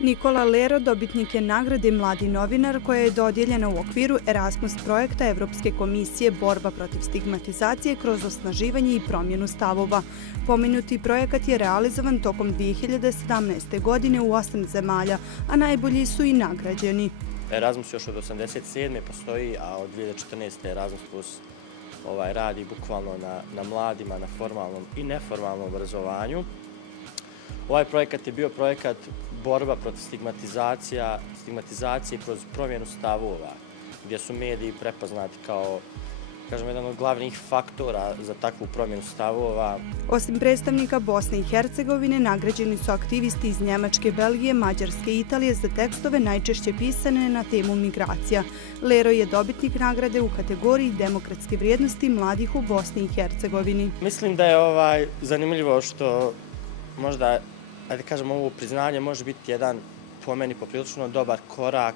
Nikola Lero dobitnik je nagrade Mladi novinar koja je dodijeljena u okviru Erasmus projekta Evropske komisije Borba protiv stigmatizacije kroz osnaživanje i promjenu stavova. Pomenuti projekat je realizovan tokom 2017. godine u 8 zemalja, a najbolji su i nagrađeni. Erasmus još od 1987. postoji, a od 2014. Erasmus Plus radi bukvalno na mladima, na formalnom i neformalnom obrazovanju. Ovaj projekat je bio projekat borba protiv stigmatizacije kroz promjenu stavova, gdje su mediji prepoznati kao jedan od glavnih faktora za takvu promjenu stavova. Osim predstavnika Bosne i Hercegovine, nagrađeni su aktivisti iz Njemačke, Belgije, Mađarske i Italije za tekstove najčešće pisane na temu migracija. Lero je dobitnik nagrade u kategoriji demokratske vrijednosti mladih u Bosni i Hercegovini. Mislim da je zanimljivo što možda, ovo priznanje može biti jedan, po meni, poprilično dobar korak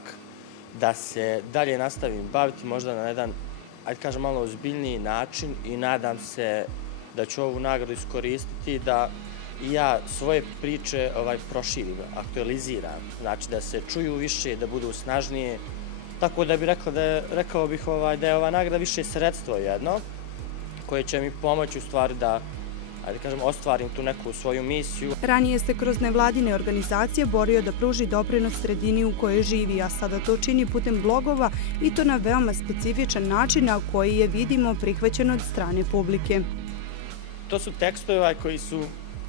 da se dalje nastavim baviti možda na jedan, malo ozbiljniji način i nadam se da ću ovu nagradu iskoristiti da i ja svoje priče proširim, aktualiziram, znači da se čuju više, da budu snažnije, tako da bih rekao da je ova nagrada više sredstvo jedno koje će mi pomoći u stvari da ostvarim tu neku svoju misiju. Ranije se kroz nevladine organizacije borio da pruži doprinos sredini u kojoj živi, a sada to čini putem blogova i to na veoma specifičan način na koji je, vidimo, prihvaćen od strane publike. To su tekstovi koji su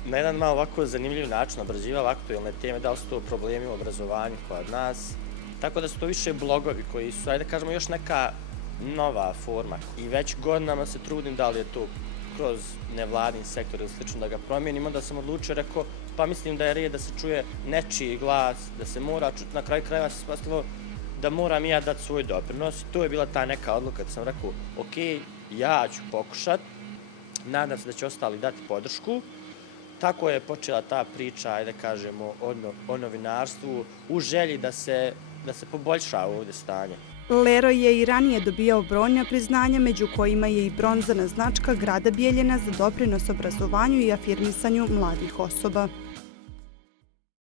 na jedan malo ovako zanimljiv način obrađivali aktuelne teme, da li su to problemi u obrazovanju kod nas, tako da su to više blogovi koji su, još neka nova forma. I već godinama se trudim da li je to kroz nevladin sektor ili slično da ga promijenim, onda sam odlučio, rekao, pa mislim da je red da se čuje nečiji glas, da se mora čuti, na kraju krajeva se spostavilo da moram i ja dati svoj doprinos. To je bila ta neka odluka da sam rekao, ok, ja ću pokušat, nadam se da će ostali dati podršku. Tako je počela ta priča, o novinarstvu, u želji da se poboljša ovdje stanje. Lero je i ranije dobijao brojna priznanja, među kojima je i bronzana značka grada Bijeljina za doprinos obrazovanju i afirmisanju mladih osoba.